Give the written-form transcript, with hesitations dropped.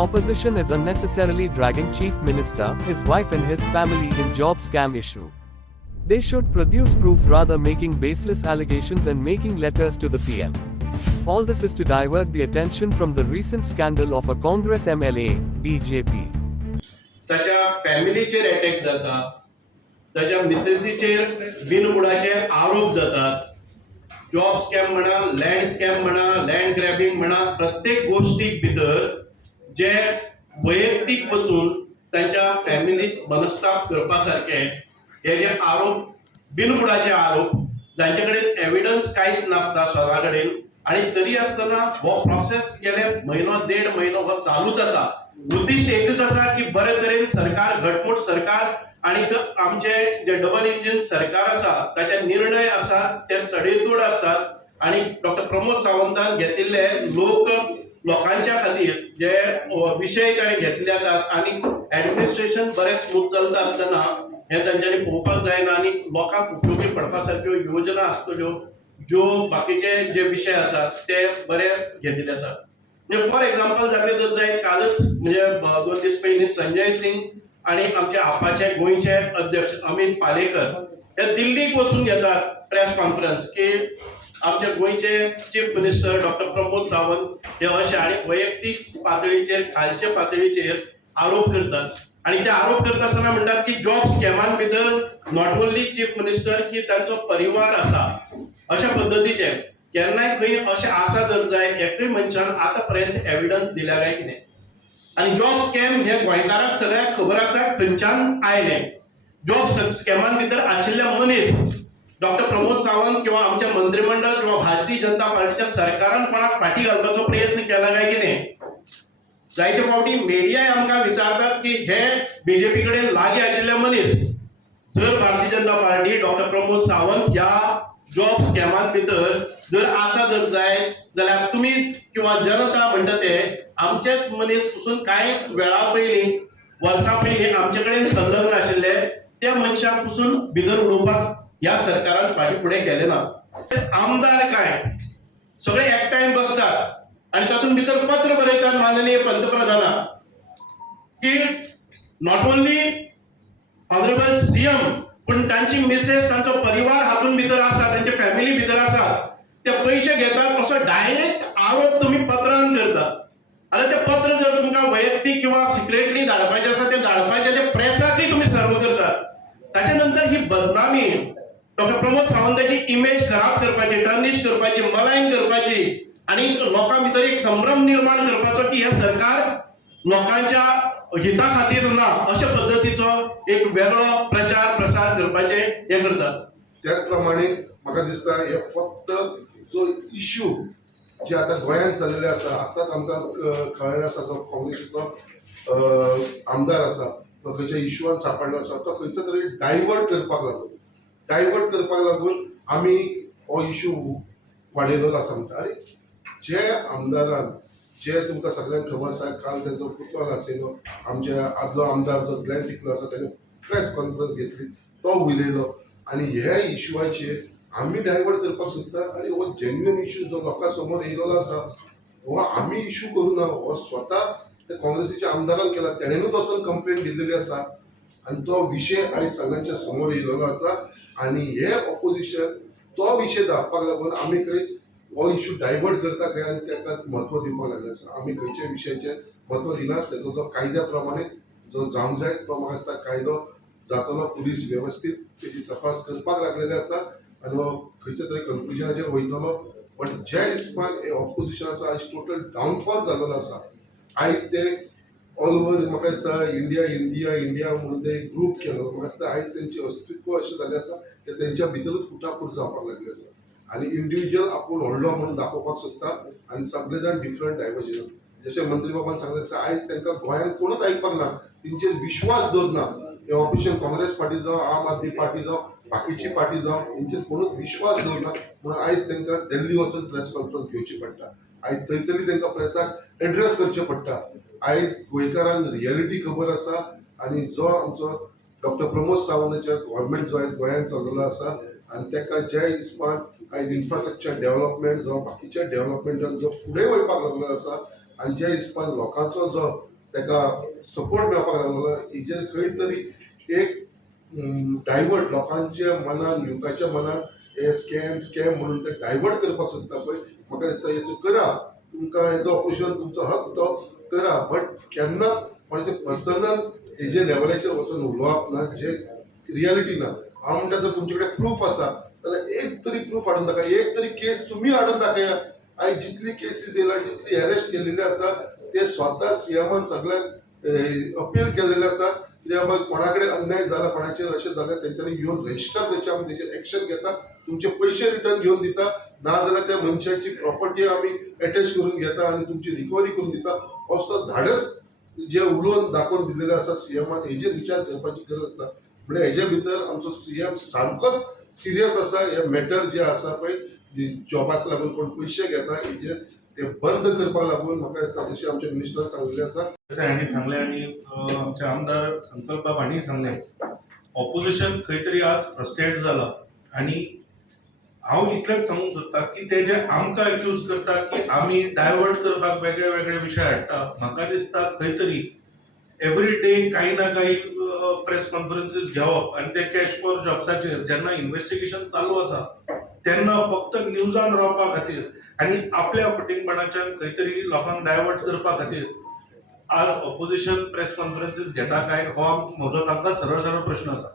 opposition is unnecessarily dragging Chief Minister, his wife and his family in job scam issue. They should produce proof rather making baseless allegations and making letters to the PM. All this is to divert the attention from the recent scandal of a Congress MLA, BJP. त्याच्या फॅमिलीचेर attack जाता, त्याच्या मिसेसीचेर बिनबुडाचे आरोप जातात. Job scam म्हणा, land scam म्हणा, land grabbing म्हणा, प्रत्येक गोष्टीक भितर जे वैयक्तीक वचून त्यांच्या फॅमिलीत मनस्ताप करपा सारखे हे जे आरोप, बिनबुडाचे आरोप, जांचे कडेन एविडन्स कांयच नासता स्वता कडेन, आणि तरी आसतना हो प्रोसेस गेले म्हयनो देड म्हयनो हो चालूच आसा. उद्दिश्ट एकच आसा की बरे तरेन सरकार, घटमूट सरकार आणि आमचे जे डबल इंजिन सरकार आसा ताचे निर्णय आसा ते सडेतोड असतात. आणि डॉक्टर प्रमोद सावंतान घेतिल्ले लोकांच्या खातीर जे विषय ताणें घेतले आसात आणि ऍडमिनिस्ट्रेशन बरें स्मूथ चलता आसतना हे तांच्यांनी पळोवपाक जायना आणि लोकांक उपयोगी पडपा सारक्यो योजना आसतल्यो ज्यो बाकीचे जे विषय आसात ते बरे घेतिल्ले आसात. म्हणजे फॉर एक्झाम्पल दाखले तर जाय, कालच म्हणजे 2 दीस पयलीं संजय सिंग आणि आमच्या आपाचे गोंयचे अध्यक्ष अमित पालेकर हे दिल्लीक वचून घेतात प्रेस कॉन्फरन्स की आमच्या गोंयचे chief minister doctor Pramod Sawant हे अशे आणि वैयक्तीक पातळीचेर, खालचे पातळीचेर आरोप करतात. आणि ते आरोप करता आसतना म्हणटात की जॉब स्कॅमान भितर नॉट ओन्ली चीफ मिनिस्टर की तांचो परिवार आसा, अशा पद्दतीचे केन्नाय खंय अशें आसा जर जाय एकय मनशान आतां पर्यंत एविडन्स दिल्या काय कितें. आणि जॉब स्कॅम हे गोंयकारांक सगळ्यांक खबर आसा खंयच्यान आयले. जॉब स्कॅमान भितर आशिल्ले मनीस डॉक्टर प्रमोद सावंत किंवा आमचे मंत्रिमंडळ किंवा भारतीय जनता पार्टीच्या सरकारान कोणाक फाटी घालपाचो प्रयत्न केला काय कितें. जायते फावटी मिडियाय आमकां विचारतात की हे बीजेपी कडेन लागीं आशिल्ले मनीस जर भारतीय जनता पार्टी डॉक्टर प्रमोद सावंत ह्या जॉब स्कॅमान भितर जर आसा जर जाय जाल्यार तुम्ही किंवा जनता म्हणटा ते आमचेच मनीस पसून कांय वेळा पयलीं, वर्सां पयलीं आमचे कडेन संलग्न आशिल्ले त्या मनशाक पसून भितर उडोवपाक ह्या सरकारान फाटी फुडें केले ना. आमदार काय सगळे एकठांय बसतात आणि तातूंत भितर पत्र बरयतात माननीय पंतप्रधानाक की नॉट ओन्ली ऑनरेबल सीएम पण तांची मिसेस, तांचो परिवार हातून भितर आसा, तांचे फॅमिली भितर आसा, ते पैसे घेतात असो डायरेक्ट आरोप तुम्ही पत्रान करतात. आता ते पत्र जर तुमकां वैयक्तीक किंवा सिक्रेटली धाडपाचे आसा ते धाडपाचे, ते प्रेसाकय तुम्ही सर्व करतात. ताच्या नंतर ही बदनामी डॉक्टर प्रमोद सावंताची इमेज खराब करपाची, टर्निश करपाची, मलाईन करपाची आणि लोकां भितर एक संभ्रम निर्माण करपाचो की हे सरकार लोकांच्या हिता खातीर ना अशा पद्धतीचो एक वेगळो प्रचार प्रसार करपाचे हे करतात. त्याच प्रमाणे म्हाका दिसता हे फक्त जो इश्यू जे आता गोंयांत चल्लेले आसा, आतांच आमकां कळ्ळें आसा जो काँग्रेसीचो आमदार आसा तो खंयच्या इश्यूआन सांपडलो आसा तो खंयचो तरी डायवर्ट करपाक लागून आमी हो इश्यू वाडयलो आसा म्हणटा. अरे जे आमदारान जे तुमकां सगळ्यांक खबर आसा, काल तेजो पुतळो नाशिल्लो, आमचे आदलो आमदार जो ग्लॅन टिकलो आसा ताणें प्रेस कॉन्फरन्स घेतली, तो उलयलो आणि ह्या इश्यूआचेर आमी डायवर्ट करपाक सोदता. आणि हो जेन्युइन इश्यू जो लोकां समोर येयलो आसा हो आमी इश्यू करूं ना, हो स्वता त्या काँग्रेसीच्या आमदारान केला, तेणेनूच वचून कंप्लेंट दिल्ली आसा आणि तो विशय आयज सगळ्यांच्या समोर येयलो आसा. आणि हे ऑपोजिशन तो विशय दाखपाक लागून आमी खंय हो इश्यू डायवर्ट करता काय आणि ताका म्हत्व दिवपाक लागले आसा. आमी खंयच्या विशयाचेर म्हत्व दिनात, तेजो जो कायद्या प्रमाणे जो जावंक जाय तो म्हाका दिसता कायदो जातलो. पुलीस वेवस्थीत तेजी तपास करपाक लागलेले आसा आणि हो खंयच्या तरी कन्क्लुजनाचेर वयतलो. पण ज्या हिसपान ऑपोजिशनाचो आयज टोटल डावनफॉल जाल्लो आसा, आयज ते ऑल ओव्हर म्हाका दिसता इंडिया म्हणून ते ग्रूप केलो. म्हाका दिसता आयज तेंचें अस्तित्व अशें जालें आसा की तेंच्या भितरूच फुटाफूट जावपाक लागले आसा आणि इंडिव्हिज्युअल आपूण व्हडलो म्हणून दाखोवपाक सोदता आणि सगळे जाण डिफरंट डायवर्जन. जशें मंत्री बाबान सांगलें तशें आयज तांकां गोंयांत कोणूच आयकपाक ना, तेंचेर विश्वास दवरना. हे ऑपोजिशन काँग्रेस पार्टी जावं, आम आदमी पार्टी जावं, बाकीची पार्टी जावं, हेंचेर कोणूच विश्वास दवरना. म्हणून आयज तांकां दिल्ली वचून प्रेस कॉन्फरन्स घेवची पडटा. आयज थंयसरय तांकां प्रेसाक एड्रेस करचें पडटा. आयज गोंयकारांक रियलिटी खबर आसा आणि जो आमचो डॉक्टर प्रमोद सावंताचे गव्हर्मेंट जो आयज गोंयांत चल्लेलो आसा आणि ताका ज्या हिसपान आयज इन्फ्रास्ट्रक्चर डेव्हलपमेंट जावं बाकीच्या डेव्हलपमेंटान जो फुडें वयपाक लागलो आसा आणि ज्या हिसपान लोकांचो जो ताका सपोर्ट मेळपाक लागलो हेजेर खंय तरी एक डायवर्ट लोकांच्या मनान युथाच्या मनान हे स्कॅम म्हणून ते डायवर्ट करपाक सोदता पळय म्हाका दिसता हेचो करा तुमकां हेजो ऑपोजिशन तुमचो हक तो करा बट केन्ना म्हणजे पर्सनल हेजे लेवलाचेर वचून उलोवप ना जे रियालिटी ना हांव म्हणटा जर तुमचे कडेन प्रूफ आसा जाल्यार एक तरी प्रूफ हाडून दाखया एक तरी केस तुमी हाडून दाखया आयज जितली केसीस येयला जितली अरेस्ट केलेली आसा ते स्वता सीएमान सगळ्यांक अपील केलेले आसा कित्याक बाबा कोणा कडेन अन्याय जाला कोणाचेर अशें जाल्यार तेंच्यांनी येवन रजिस्टर करचे आमी तेचेर एक्शन घेता तुमचे पयशे रिटर्न घेवन दिता ना जाल्यार त्या मनशाची प्रॉपर्टी आमी अटॅच करून घेता आनी तुमची रिकवरी करून दिता असो धाडस जे उलोवन दाखोवन दिलेले आसा सीएमान हेजेर विचार करपाची गरज आसा म्हणजे हेजे भितर आमचो सीएम सारकोच सिरियस आसा हे मॅटर जे आसा पळय जॉबाक लागून कोण पयशे घेता हेजेर ते बंद करपाक लागून म्हाका दिसता जशें आमच्या मिनिस्टर सांगिल्लें आसा तशें हांणी सांगलें आनी आमचे आमदार संकल्प बाब हांणी सांगलें ऑपोजिशन खंय तरी आज फ्रस्ट्रेट जाला आनी हांव इतलेंच सांगूंक सोदतां की ते जे आमकां एक्यूज करता की आमी डायवर्ट करपाक वेगळे वेगळे विशय हाडटा म्हाका दिसता खंय तरी एवरी डे काही ना काही प्रेस कॉन्फरन्सीस घेवप आनी ते कॅश फॉर जॉब्साचेर जेन्ना इन्व्हेस्टिगेशन चालू आसा तेन्ना फक्त न्यूजान रावपा खातीर आनी आपल्या फटींगपणाच्यान खंय तरी लोकांक डायवर्ट करपा खातीर आज ऑपोजिशन प्रेस कॉन्फरन्सीस घेता काय हो म्हजो तांकां सरळ सरळ प्रश्न आसा.